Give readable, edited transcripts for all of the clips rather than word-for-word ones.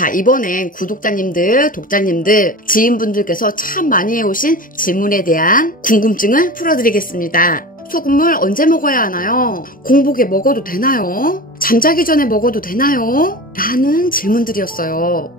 자, 이번엔 구독자님들, 독자님들, 지인분들께서 참 많이 해오신 질문에 대한 궁금증을 풀어드리겠습니다. 소금물 언제 먹어야 하나요? 공복에 먹어도 되나요? 잠자기 전에 먹어도 되나요? 라는 질문들이었어요.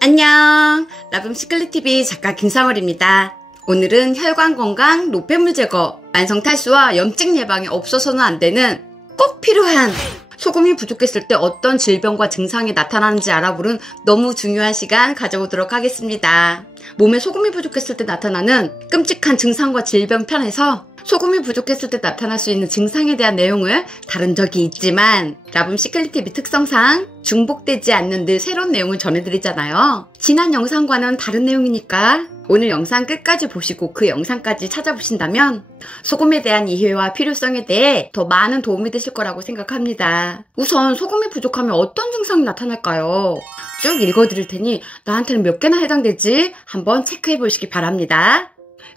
안녕, 라붐 시클릿TV 작가 김사월입니다. 오늘은 혈관건강, 노폐물 제거, 만성탈수와 염증 예방에 없어서는 안 되는 꼭 필요한 소금이 부족했을 때 어떤 질병과 증상이 나타나는지 알아보는 너무 중요한 시간 가져보도록 하겠습니다. 몸에 소금이 부족했을 때 나타나는 끔찍한 증상과 질병 편에서 소금이 부족했을 때 나타날 수 있는 증상에 대한 내용을 다룬 적이 있지만 라붐 시클릿TV 특성상 중복되지 않는 늘 새로운 내용을 전해드리잖아요. 지난 영상과는 다른 내용이니까 오늘 영상 끝까지 보시고 그 영상까지 찾아보신다면 소금에 대한 이해와 필요성에 대해 더 많은 도움이 되실 거라고 생각합니다. 우선 소금이 부족하면 어떤 증상이 나타날까요? 쭉 읽어드릴 테니 나한테는 몇 개나 해당되지 한번 체크해 보시기 바랍니다.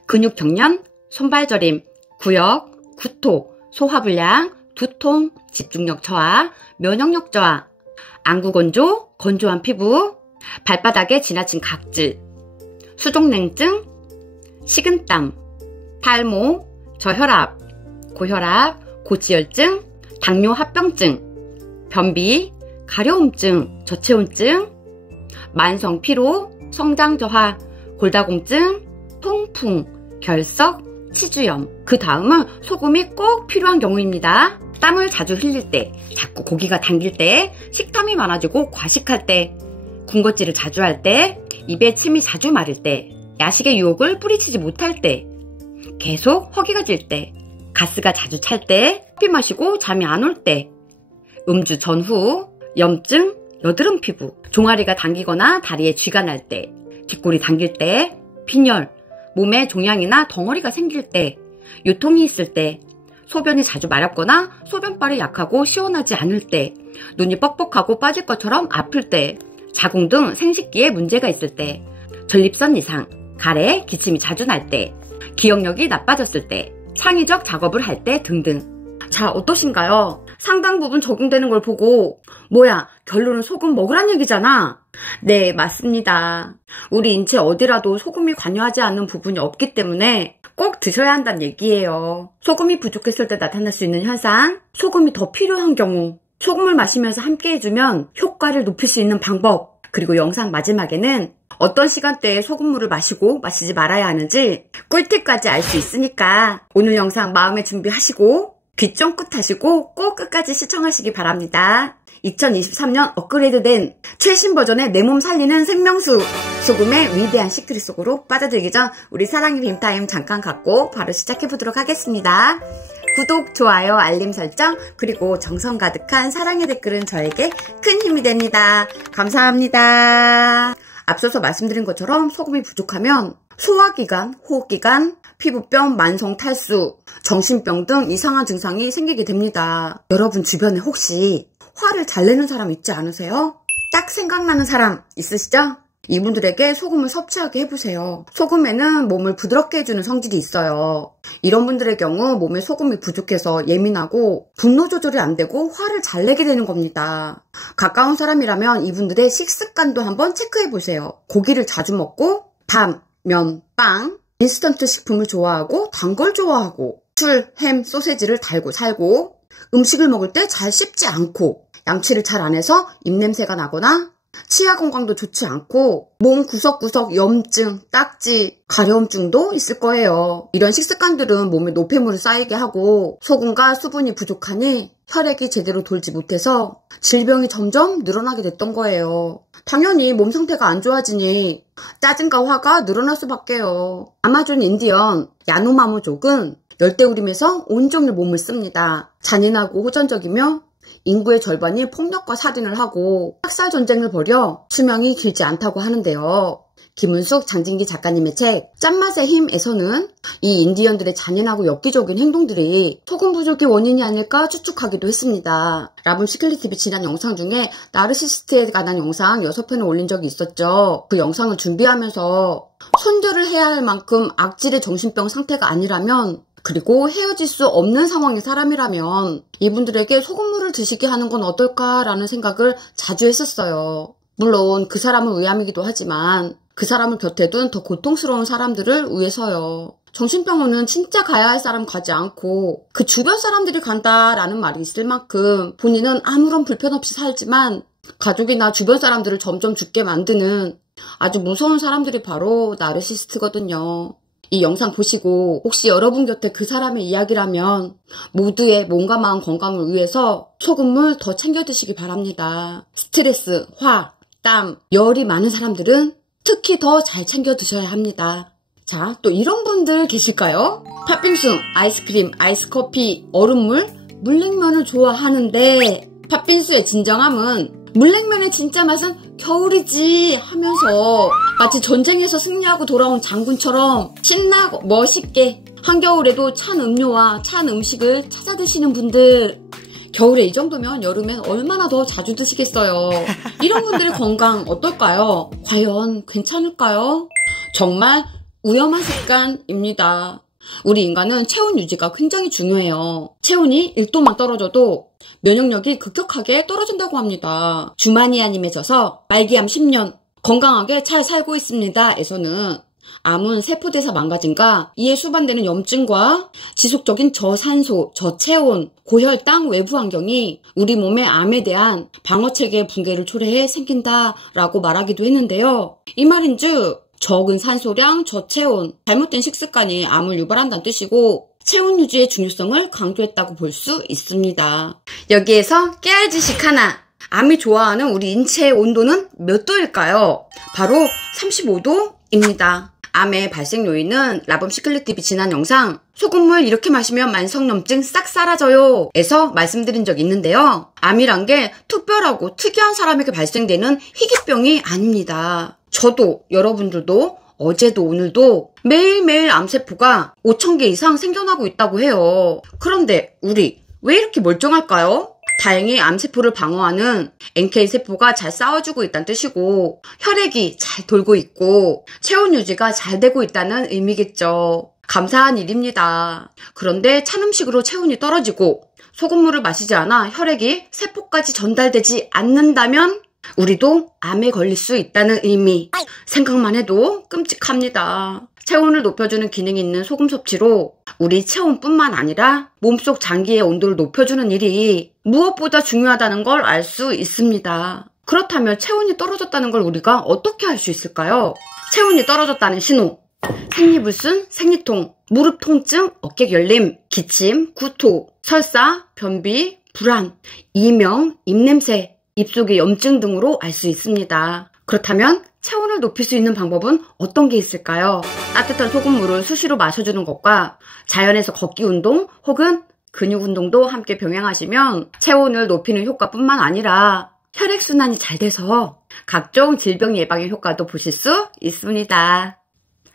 근육경련, 손발저림, 구역, 구토, 소화불량, 두통, 집중력 저하, 면역력 저하, 안구건조, 건조한 피부, 발바닥에 지나친 각질, 수족냉증, 식은땀, 탈모, 저혈압, 고혈압, 고지혈증, 당뇨 합병증, 변비, 가려움증, 저체온증, 만성 피로, 성장 저하, 골다공증, 통풍, 결석, 치주염. 그 다음은 소금이 꼭 필요한 경우입니다. 땀을 자주 흘릴 때, 자꾸 고기가 당길 때, 식탐이 많아지고 과식할 때, 군것질을 자주 할 때, 입에 침이 자주 마를 때, 야식의 유혹을 뿌리치지 못할 때, 계속 허기가 질 때, 가스가 자주 찰 때, 커피 마시고 잠이 안 올 때, 음주 전후, 염증, 여드름 피부, 종아리가 당기거나 다리에 쥐가 날 때, 뒷골이 당길 때, 빈혈, 몸에 종양이나 덩어리가 생길 때, 요통이 있을 때, 소변이 자주 마렵거나 소변발이 약하고 시원하지 않을 때, 눈이 뻑뻑하고 빠질 것처럼 아플 때, 자궁 등 생식기에 문제가 있을 때, 전립선 이상, 가래, 기침이 자주 날 때, 기억력이 나빠졌을 때, 창의적 작업을 할 때 등등. 자, 어떠신가요? 상당 부분 적용되는 걸 보고 뭐야, 결론은 소금 먹으란 얘기잖아. 네, 맞습니다. 우리 인체 어디라도 소금이 관여하지 않는 부분이 없기 때문에 꼭 드셔야 한다는 얘기예요. 소금이 부족했을 때 나타날 수 있는 현상, 소금이 더 필요한 경우, 소금을 마시면서 함께 해주면 효과를 높일 수 있는 방법, 그리고 영상 마지막에는 어떤 시간대에 소금물을 마시고 마시지 말아야 하는지 꿀팁까지 알 수 있으니까 오늘 영상 마음의 준비하시고 귀 쫑긋 하시고 꼭 끝까지 시청하시기 바랍니다. 2023년 업그레이드된 최신 버전의 내 몸 살리는 생명수 소금의 위대한 시크릿 속으로 빠져들기 전 우리 사랑의 빔타임 잠깐 갖고 바로 시작해보도록 하겠습니다. 구독, 좋아요, 알림 설정, 그리고 정성 가득한 사랑의 댓글은 저에게 큰 힘이 됩니다. 감사합니다. 앞서서 말씀드린 것처럼 소금이 부족하면 소화기관, 호흡기관, 피부병, 만성 탈수, 정신병 등 이상한 증상이 생기게 됩니다. 여러분 주변에 혹시 화를 잘 내는 사람 있지 않으세요? 딱 생각나는 사람 있으시죠? 이분들에게 소금을 섭취하게 해보세요. 소금에는 몸을 부드럽게 해주는 성질이 있어요. 이런 분들의 경우 몸에 소금이 부족해서 예민하고 분노 조절이 안 되고 화를 잘 내게 되는 겁니다. 가까운 사람이라면 이분들의 식습관도 한번 체크해보세요. 고기를 자주 먹고 밥, 면, 빵, 인스턴트 식품을 좋아하고 단 걸 좋아하고 술, 햄, 소세지를 달고 살고 음식을 먹을 때 잘 씹지 않고 양치를 잘 안 해서 입냄새가 나거나 치아 건강도 좋지 않고 몸 구석구석 염증, 딱지, 가려움증도 있을 거예요. 이런 식습관들은 몸에 노폐물을 쌓이게 하고 소금과 수분이 부족하니 혈액이 제대로 돌지 못해서 질병이 점점 늘어나게 됐던 거예요. 당연히 몸 상태가 안 좋아지니 짜증과 화가 늘어날 수밖에요. 아마존 인디언 야노마무족은 열대우림에서 온종일 몸을 씁니다. 잔인하고 호전적이며 인구의 절반이 폭력과 살인을 하고 학살 전쟁을 벌여 수명이 길지 않다고 하는데요. 김은숙, 장진기 작가님의 책 짠맛의 힘에서는 이 인디언들의 잔인하고 엽기적인 행동들이 소금 부족의 원인이 아닐까 추측하기도 했습니다. 라붐 시클릿TV 지난 영상 중에 나르시시스트에 관한 영상 6편을 올린 적이 있었죠. 그 영상을 준비하면서 손절을 해야 할 만큼 악질의 정신병 상태가 아니라면, 그리고 헤어질 수 없는 상황의 사람이라면 이분들에게 소금물을 드시게 하는 건 어떨까라는 생각을 자주 했었어요. 물론 그 사람을 위함이기도 하지만 그 사람을 곁에 둔 더 고통스러운 사람들을 위해서요. 정신병원은 진짜 가야 할 사람 가지 않고 그 주변 사람들이 간다라는 말이 있을 만큼 본인은 아무런 불편 없이 살지만 가족이나 주변 사람들을 점점 죽게 만드는 아주 무서운 사람들이 바로 나르시시스트거든요. 이 영상 보시고 혹시 여러분 곁에 그 사람의 이야기라면 모두의 몸과 마음 건강을 위해서 소금물 더 챙겨 드시기 바랍니다. 스트레스, 화, 땀, 열이 많은 사람들은 특히 더 잘 챙겨 드셔야 합니다. 자, 또 이런 분들 계실까요? 팥빙수, 아이스크림, 아이스커피, 얼음물, 물냉면을 좋아하는데 팥빙수의 진정함은 물냉면의 진짜 맛은 겨울이지 하면서 마치 전쟁에서 승리하고 돌아온 장군처럼 신나고 멋있게 한겨울에도 찬 음료와 찬 음식을 찾아 드시는 분들, 겨울에 이 정도면 여름엔 얼마나 더 자주 드시겠어요. 이런 분들의 건강 어떨까요? 과연 괜찮을까요? 정말 위험한 습관입니다. 우리 인간은 체온 유지가 굉장히 중요해요. 체온이 1도만 떨어져도 면역력이 급격하게 떨어진다고 합니다. 주마니아님의 저서 말기암 10년 건강하게 잘 살고 있습니다 에서는 암은 세포대사 망가짐과 이에 수반되는 염증과 지속적인 저산소, 저체온, 고혈당 외부 환경이 우리 몸의 암에 대한 방어체계 붕괴를 초래해 생긴다라고 말하기도 했는데요. 이 말인즉 적은 산소량, 저체온, 잘못된 식습관이 암을 유발한다는 뜻이고 체온 유지의 중요성을 강조했다고 볼 수 있습니다. 여기에서 깨알 지식 하나. 암이 좋아하는 우리 인체의 온도는 몇 도일까요? 바로 35도입니다. 암의 발생 요인은 라붐 시클릿TV 지난 영상 소금물 이렇게 마시면 만성염증 싹 사라져요 에서 말씀드린 적 있는데요. 암이란 게 특별하고 특이한 사람에게 발생되는 희귀병이 아닙니다. 저도 여러분들도 어제도 오늘도 매일매일 암세포가 5,000개 이상 생겨나고 있다고 해요. 그런데 우리 왜 이렇게 멀쩡할까요? 다행히 암세포를 방어하는 NK세포가 잘 싸워주고 있다는 뜻이고 혈액이 잘 돌고 있고 체온 유지가 잘 되고 있다는 의미겠죠. 감사한 일입니다. 그런데 찬 음식으로 체온이 떨어지고 소금물을 마시지 않아 혈액이 세포까지 전달되지 않는다면 우리도 암에 걸릴 수 있다는 의미. 생각만 해도 끔찍합니다. 체온을 높여주는 기능이 있는 소금 섭취로 우리 체온뿐만 아니라 몸속 장기의 온도를 높여주는 일이 무엇보다 중요하다는 걸 알 수 있습니다. 그렇다면 체온이 떨어졌다는 걸 우리가 어떻게 알 수 있을까요? 체온이 떨어졌다는 신호. 생리불순, 생리통, 무릎 통증, 어깨 결림, 기침, 구토, 설사, 변비, 불안, 이명, 입냄새, 입속의 염증 등으로 알 수 있습니다. 그렇다면 체온을 높일 수 있는 방법은 어떤 게 있을까요? 따뜻한 소금물을 수시로 마셔주는 것과 자연에서 걷기 운동 혹은 근육 운동도 함께 병행하시면 체온을 높이는 효과뿐만 아니라 혈액순환이 잘 돼서 각종 질병 예방의 효과도 보실 수 있습니다.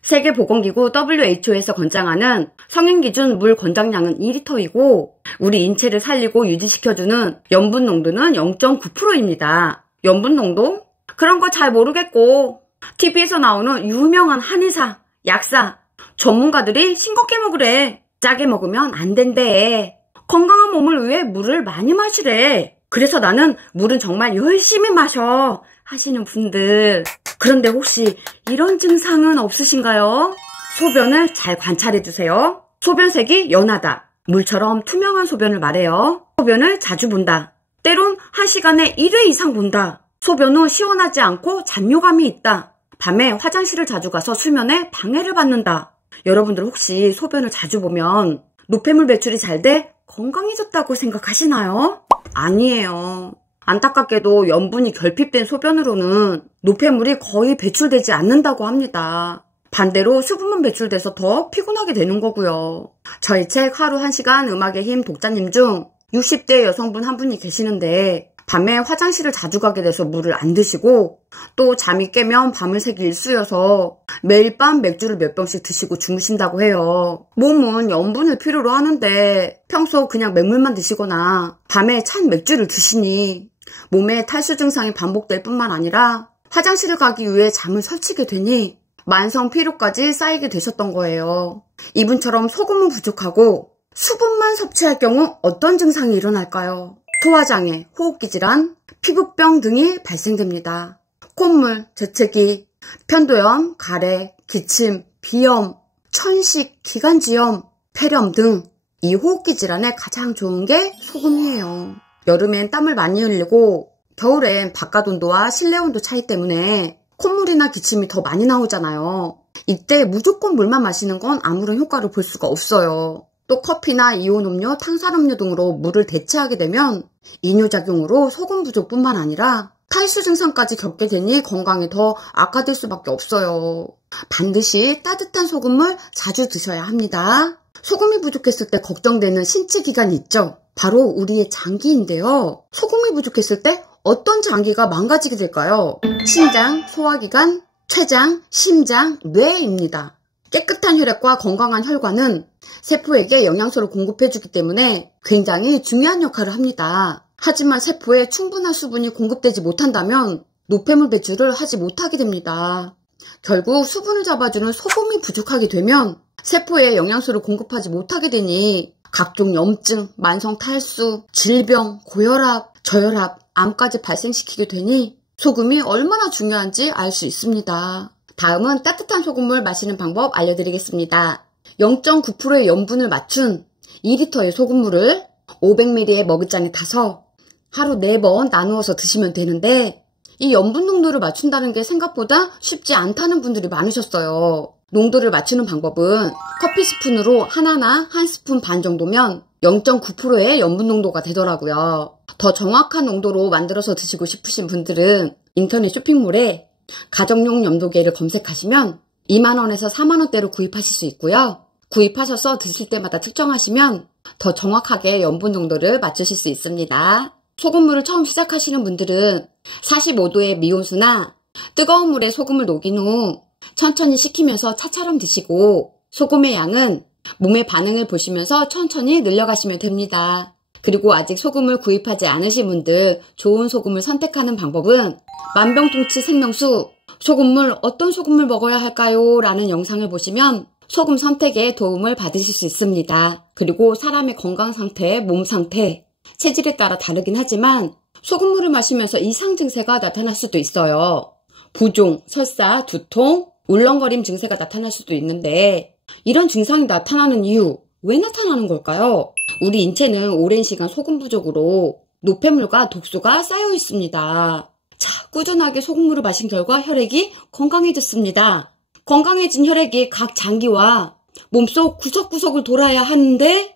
세계보건기구 WHO에서 권장하는 성인 기준 물 권장량은 2리터이고 우리 인체를 살리고 유지시켜주는 염분 농도는 0.9%입니다. 염분 농도? 그런 거 잘 모르겠고 TV에서 나오는 유명한 한의사, 약사, 전문가들이 싱겁게 먹으래. 짜게 먹으면 안 된대. 건강한 몸을 위해 물을 많이 마시래. 그래서 나는 물은 정말 열심히 마셔 하시는 분들, 그런데 혹시 이런 증상은 없으신가요? 소변을 잘 관찰해주세요. 소변색이 연하다. 물처럼 투명한 소변을 말해요. 소변을 자주 본다. 때론 1시간에 1회 이상 본다. 소변 후 시원하지 않고 잔뇨감이 있다. 밤에 화장실을 자주 가서 수면에 방해를 받는다. 여러분들 혹시 소변을 자주 보면 노폐물 배출이 잘 돼 건강해졌다고 생각하시나요? 아니에요. 안타깝게도 염분이 결핍된 소변으로는 노폐물이 거의 배출되지 않는다고 합니다. 반대로 수분만 배출돼서 더 피곤하게 되는 거고요. 저희 책 하루 1시간 음악의 힘 독자님 중 60대 여성분 한 분이 계시는데 밤에 화장실을 자주 가게 돼서 물을 안 드시고 또 잠이 깨면 밤을 새기 일쑤여서 매일 밤 맥주를 몇 병씩 드시고 주무신다고 해요. 몸은 염분을 필요로 하는데 평소 그냥 맹물만 드시거나 밤에 찬 맥주를 드시니 몸에 탈수 증상이 반복될 뿐만 아니라 화장실을 가기 위해 잠을 설치게 되니 만성 피로까지 쌓이게 되셨던 거예요. 이분처럼 소금은 부족하고 수분만 섭취할 경우 어떤 증상이 일어날까요? 소화장애, 호흡기 질환, 피부병 등이 발생됩니다. 콧물, 재채기, 편도염, 가래, 기침, 비염, 천식, 기관지염, 폐렴 등 이 호흡기 질환에 가장 좋은 게 소금이에요. 여름엔 땀을 많이 흘리고 겨울엔 바깥 온도와 실내 온도 차이 때문에 콧물이나 기침이 더 많이 나오잖아요. 이때 무조건 물만 마시는 건 아무런 효과를 볼 수가 없어요. 또 커피나 이온 음료, 탄산음료 등으로 물을 대체하게 되면 이뇨작용으로 소금 부족뿐만 아니라 탈수 증상까지 겪게 되니 건강이 더 악화될 수밖에 없어요. 반드시 따뜻한 소금을 자주 드셔야 합니다. 소금이 부족했을 때 걱정되는 신체 기관이 있죠. 바로 우리의 장기인데요. 소금이 부족했을 때 어떤 장기가 망가지게 될까요? 신장, 소화기관, 췌장, 심장, 뇌입니다. 깨끗한 혈액과 건강한 혈관은 세포에게 영양소를 공급해주기 때문에 굉장히 중요한 역할을 합니다. 하지만 세포에 충분한 수분이 공급되지 못한다면 노폐물 배출을 하지 못하게 됩니다. 결국 수분을 잡아주는 소금이 부족하게 되면 세포에 영양소를 공급하지 못하게 되니 각종 염증, 만성 탈수, 질병, 고혈압, 저혈압, 암까지 발생시키게 되니 소금이 얼마나 중요한지 알 수 있습니다. 다음은 따뜻한 소금을 마시는 방법 알려드리겠습니다. 0.9%의 염분을 맞춘 2리터의 소금물을 500ml의 머그잔에 타서 하루 4번 나누어서 드시면 되는데 이 염분 농도를 맞춘다는 게 생각보다 쉽지 않다는 분들이 많으셨어요. 농도를 맞추는 방법은 커피 스푼으로 하나나 한 스푼 반 정도면 0.9%의 염분 농도가 되더라고요. 더 정확한 농도로 만들어서 드시고 싶으신 분들은 인터넷 쇼핑몰에 가정용 염도계를 검색하시면 2만원에서 4만원대로 구입하실 수 있고요. 구입하셔서 드실 때마다 측정하시면 더 정확하게 염분 농도를 맞추실 수 있습니다. 소금물을 처음 시작하시는 분들은 45도의 미온수나 뜨거운 물에 소금을 녹인 후 천천히 식히면서 차처럼 드시고 소금의 양은 몸의 반응을 보시면서 천천히 늘려가시면 됩니다. 그리고 아직 소금을 구입하지 않으신 분들 좋은 소금을 선택하는 방법은 만병통치 생명수 소금물 어떤 소금을 먹어야 할까요? 라는 영상을 보시면 소금 선택에 도움을 받으실 수 있습니다. 그리고 사람의 건강 상태, 몸 상태, 체질에 따라 다르긴 하지만 소금물을 마시면서 이상 증세가 나타날 수도 있어요. 부종, 설사, 두통, 울렁거림 증세가 나타날 수도 있는데 이런 증상이 나타나는 이유, 왜 나타나는 걸까요? 우리 인체는 오랜 시간 소금 부족으로 노폐물과 독소가 쌓여 있습니다. 자, 꾸준하게 소금물을 마신 결과 혈액이 건강해졌습니다. 건강해진 혈액이 각 장기와 몸속 구석구석을 돌아야 하는데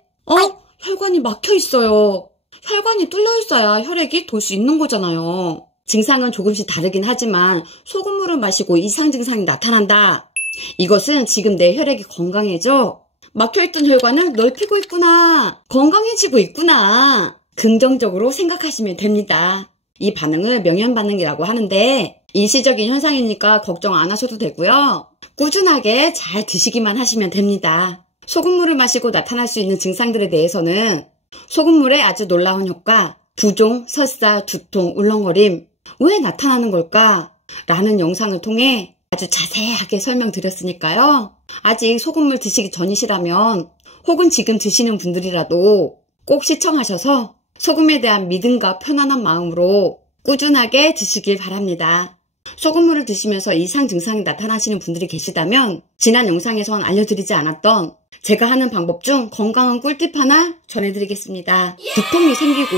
혈관이 막혀 있어요. 혈관이 뚫려 있어야 혈액이 돌 수 있는 거잖아요. 증상은 조금씩 다르긴 하지만 소금물을 마시고 이상 증상이 나타난다. 이것은 지금 내 혈액이 건강해져 막혀있던 혈관을 넓히고 있구나. 건강해지고 있구나. 긍정적으로 생각하시면 됩니다. 이 반응을 명현반응이라고 하는데 일시적인 현상이니까 걱정 안 하셔도 되고요. 꾸준하게 잘 드시기만 하시면 됩니다. 소금물을 마시고 나타날 수 있는 증상들에 대해서는 소금물의 아주 놀라운 효과, 부종, 설사, 두통, 울렁거림, 왜 나타나는 걸까? 라는 영상을 통해 아주 자세하게 설명드렸으니까요. 아직 소금물 드시기 전이시라면 혹은 지금 드시는 분들이라도 꼭 시청하셔서 소금에 대한 믿음과 편안한 마음으로 꾸준하게 드시길 바랍니다. 소금물을 드시면서 이상 증상이 나타나시는 분들이 계시다면 지난 영상에선 알려드리지 않았던 제가 하는 방법 중 건강한 꿀팁 하나 전해드리겠습니다. 두통이 생기고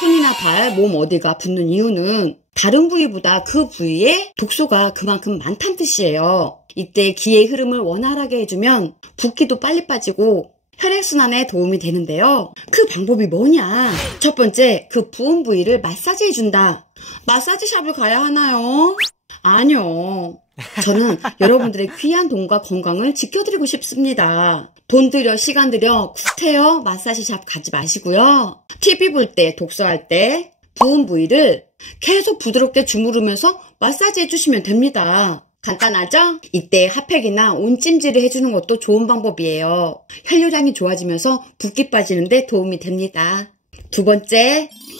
손이나 발, 몸 어디가 붓는 이유는 다른 부위보다 그 부위에 독소가 그만큼 많다는 뜻이에요. 이때 기의 흐름을 원활하게 해주면 붓기도 빨리 빠지고 혈액순환에 도움이 되는데요. 그 방법이 뭐냐? 첫 번째, 그 부은 부위를 마사지 해준다. 마사지샵을 가야 하나요? 아니요. 저는 여러분들의 귀한 돈과 건강을 지켜드리고 싶습니다. 돈 들여 시간 들여 구태여 마사지샵 가지 마시고요. TV 볼 때, 독서할 때, 부은 부위를 계속 부드럽게 주무르면서 마사지 해주시면 됩니다. 간단하죠? 이때 핫팩이나 온찜질을 해주는 것도 좋은 방법이에요. 혈류량이 좋아지면서 붓기 빠지는데 도움이 됩니다.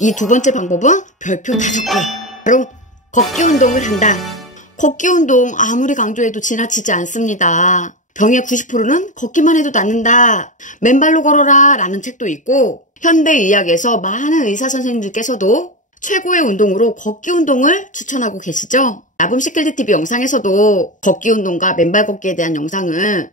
이 두 번째 방법은 별표 5개. 바로 걷기 운동을 한다. 걷기 운동 아무리 강조해도 지나치지 않습니다. 병의 90%는 걷기만 해도 낫는다. 맨발로 걸어라 라는 책도 있고, 현대의학에서 많은 의사 선생님들께서도 최고의 운동으로 걷기 운동을 추천하고 계시죠. 라붐시클드TV 영상에서도 걷기 운동과 맨발 걷기에 대한 영상을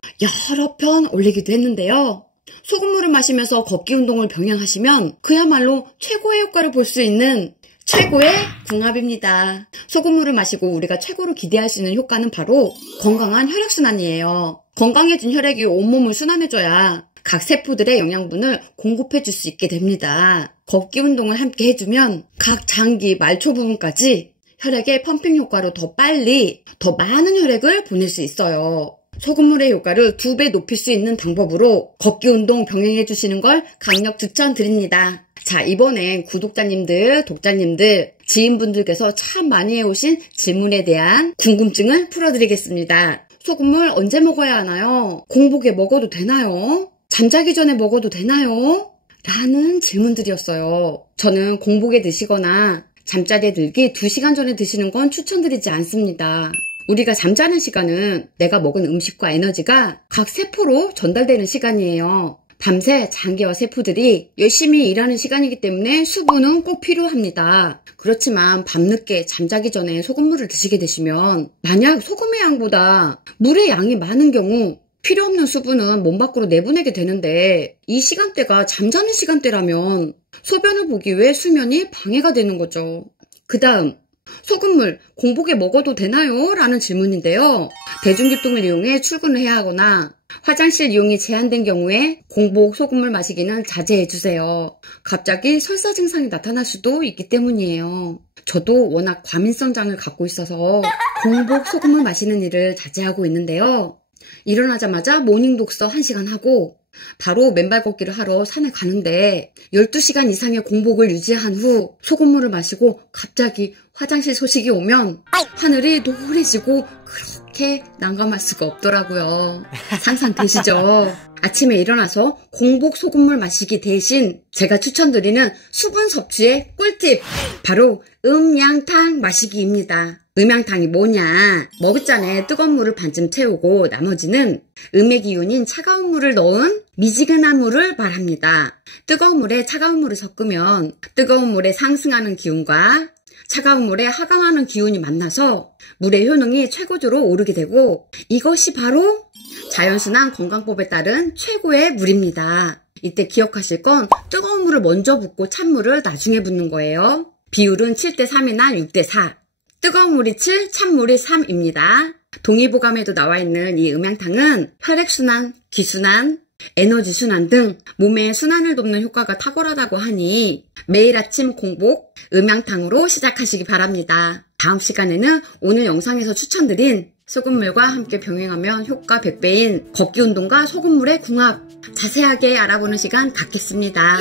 여러 편 올리기도 했는데요. 소금물을 마시면서 걷기 운동을 병행하시면 그야말로 최고의 효과를 볼 수 있는 최고의 궁합입니다. 소금물을 마시고 우리가 최고로 기대할 수 있는 효과는 바로 건강한 혈액순환이에요. 건강해진 혈액이 온몸을 순환해줘야 각 세포들의 영양분을 공급해 줄 수 있게 됩니다. 걷기 운동을 함께 해주면 각 장기, 말초 부분까지 혈액의 펌핑 효과로 더 빨리, 더 많은 혈액을 보낼 수 있어요. 소금물의 효과를 2배 높일 수 있는 방법으로 걷기 운동 병행해 주시는 걸 강력 추천드립니다. 자, 이번엔 구독자님들, 독자님들, 지인분들께서 참 많이 해오신 질문에 대한 궁금증을 풀어드리겠습니다. 소금물 언제 먹어야 하나요? 공복에 먹어도 되나요? 잠자기 전에 먹어도 되나요? 라는 질문들이었어요. 저는 공복에 드시거나 잠자리에 들기 2시간 전에 드시는 건 추천드리지 않습니다. 우리가 잠자는 시간은 내가 먹은 음식과 에너지가 각 세포로 전달되는 시간이에요. 밤새 장기와 세포들이 열심히 일하는 시간이기 때문에 수분은 꼭 필요합니다. 그렇지만 밤늦게 잠자기 전에 소금물을 드시게 되시면 만약 소금의 양보다 물의 양이 많은 경우 필요 없는 수분은 몸 밖으로 내보내게 되는데 이 시간대가 잠자는 시간대라면 소변을 보기 위해 수면이 방해가 되는 거죠. 그 다음, 소금물 공복에 먹어도 되나요? 라는 질문인데요. 대중교통을 이용해 출근을 해야 하거나 화장실 이용이 제한된 경우에 공복 소금물 마시기는 자제해주세요. 갑자기 설사 증상이 나타날 수도 있기 때문이에요. 저도 워낙 과민성장을 갖고 있어서 공복 소금물 마시는 일을 자제하고 있는데요. 일어나자마자 모닝 독서 1시간 하고 바로 맨발 걷기를 하러 산에 가는데 12시간 이상의 공복을 유지한 후 소금물을 마시고 갑자기 화장실 소식이 오면 하늘이 노래지고 그렇게 난감할 수가 없더라고요. 상상되시죠? 아침에 일어나서 공복 소금물 마시기 대신 제가 추천드리는 수분 섭취의 꿀팁! 바로 음양탕 마시기입니다. 음양탕이 뭐냐? 머그잔에 뜨거운 물을 반쯤 채우고 나머지는 음의 기운인 차가운 물을 넣은 미지근한 물을 말합니다. 뜨거운 물에 차가운 물을 섞으면 뜨거운 물에 상승하는 기운과 차가운 물에 하강하는 기운이 만나서 물의 효능이 최고조로 오르게 되고 이것이 바로 자연순환 건강법에 따른 최고의 물입니다. 이때 기억하실 건 뜨거운 물을 먼저 붓고 찬물을 나중에 붓는 거예요. 비율은 7:3이나 6:4. 뜨거운 물이 7, 찬물이 3입니다. 동의보감에도 나와 있는 이 음양탕은 혈액순환, 기순환, 에너지순환 등 몸의 순환을 돕는 효과가 탁월하다고 하니 매일 아침 공복 음양탕으로 시작하시기 바랍니다. 다음 시간에는 오늘 영상에서 추천드린 소금물과 함께 병행하면 효과 100배인 걷기 운동과 소금물의 궁합 자세하게 알아보는 시간 갖겠습니다.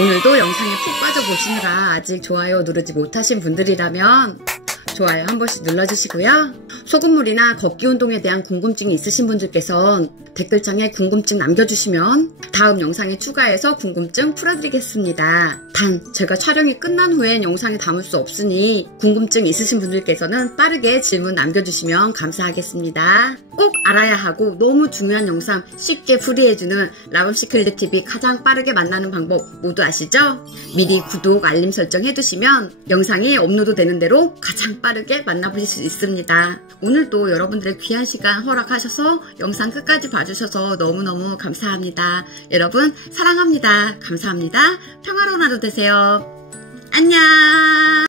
오늘도 영상에 푹 빠져보시느라 아직 좋아요 누르지 못하신 분들이라면 좋아요 한 번씩 눌러주시고요. 소금물이나 걷기 운동에 대한 궁금증이 있으신 분들께선 댓글창에 궁금증 남겨주시면 다음 영상에 추가해서 궁금증 풀어드리겠습니다. 단 제가 촬영이 끝난 후엔 영상에 담을 수 없으니 궁금증 있으신 분들께서는 빠르게 질문 남겨주시면 감사하겠습니다. 꼭 알아야 하고 너무 중요한 영상 쉽게 풀이해주는 라붐시클드TV 가장 빠르게 만나는 방법 모두 아시죠? 미리 구독, 알림 설정 해두시면 영상이 업로드 되는 대로 가장 빠르게 만나보실 수 있습니다. 오늘도 여러분들의 귀한 시간 허락하셔서 영상 끝까지 봐주셔서 너무너무 감사합니다. 여러분 사랑합니다. 감사합니다. 평화로운 하루 되세요. 안녕.